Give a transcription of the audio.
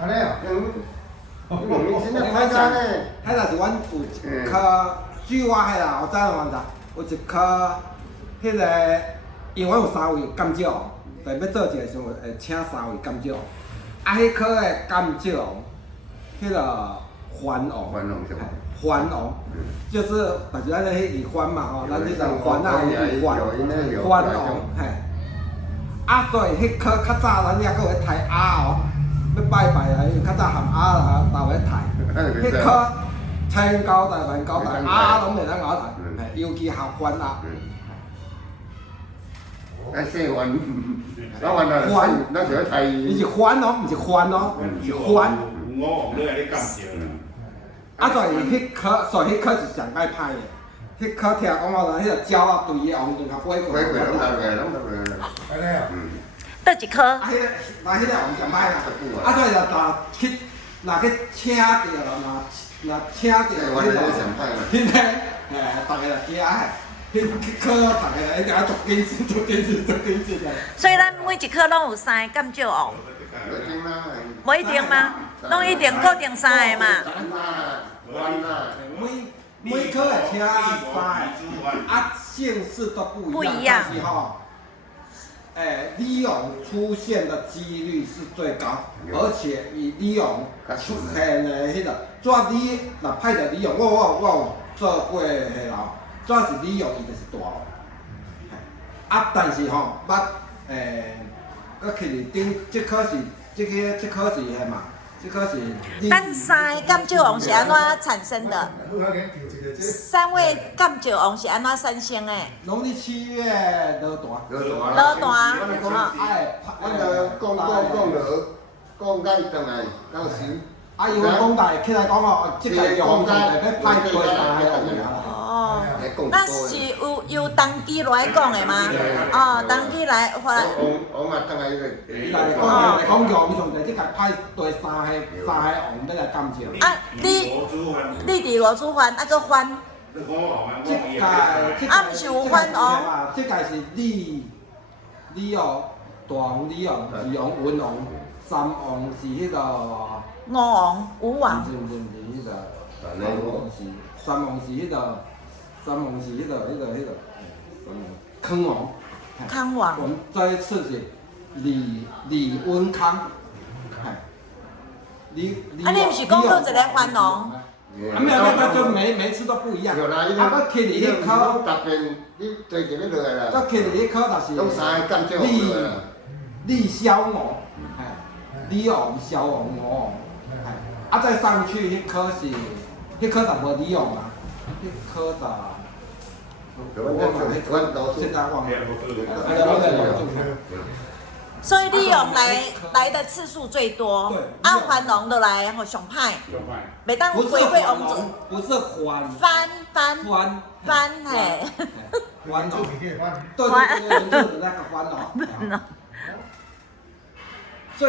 安尼啊？你现在拍啥呢？迄若是阮有一颗，据我迄啦，我知道嘛，有一颗，迄个，因为阮有3位甘蔗王，就要做一个时候会请3位甘蔗王，啊，迄颗的甘蔗王，迄个环王，环王，就是但是咱咧迄二环嘛吼，咱迄个环啊，环王，嘿，啊，所以迄颗较早咱也搁会抬鸭哦。要拜拜啊！因为较早含鸭啦，头咧抬，迄颗千交代万交代，鸭拢袂当咬抬，尤其合番鸭。细番，老番啊，咱就要抬。伊是番哦，毋是番哦，是番。五王你来咧干掉。啊，所以迄颗，所以迄颗是上歹歹的。迄颗听讲哦，迄个鸟啊，对个王就甲飞过。拢得个。安尼啊？倒一颗。啊，迄个，那迄个王就歹啦。啊，所以若去请着啦，若请着迄个，迄个，大家就惊嘿。迄颗大家一定要足紧实的。所以咱每一颗拢有3个甘蔗王。无一定吗？拢一定固定3个嘛。每颗会请3个，啊，姓氏都不一样，但是吼，李勇出现的几率是最高，而且以李勇出现的迄个，主要你若派着李勇，我有做过迄老，主要是李勇伊就是大王，啊，但是吼，搁去顶，这颗是迄嘛。这颗是。咱3个甘蔗王是安怎产生的？3位甘蔗王是安怎产生的？农历7月落大。落大。阮就讲到转来到时。啊，因为讲台起来讲哦，即个用要派过3个王。哦，那是有当机来讲的吗？哦，当机来发。王啊，当来个。来讲用上帝，即个派对3个王要来甘蔗。啊，你伫五煮饭，啊个番。即个。啊，毋是有番王。即个是李王，大王李王，二王文王，三王是迄个。5王、5王。毋是迄个。三王是迄个。康王。康王。我们这一次是李文康。你毋是讲做一个番王？没有，就每次都不一样。啊，搁去哩迄科。特别你最近咧落来啦。搁去哩迄科就是。拢3个甘蔗王。李萧王，李王、萧王、吴王，啊再上去迄科是，迄科就无李王啦，迄科就。现在忘了。所以李勇来的次数最多，啊，番王就来吼上歹，袂当回归王子。不是番。番嘿。番王。对，就是那个番王。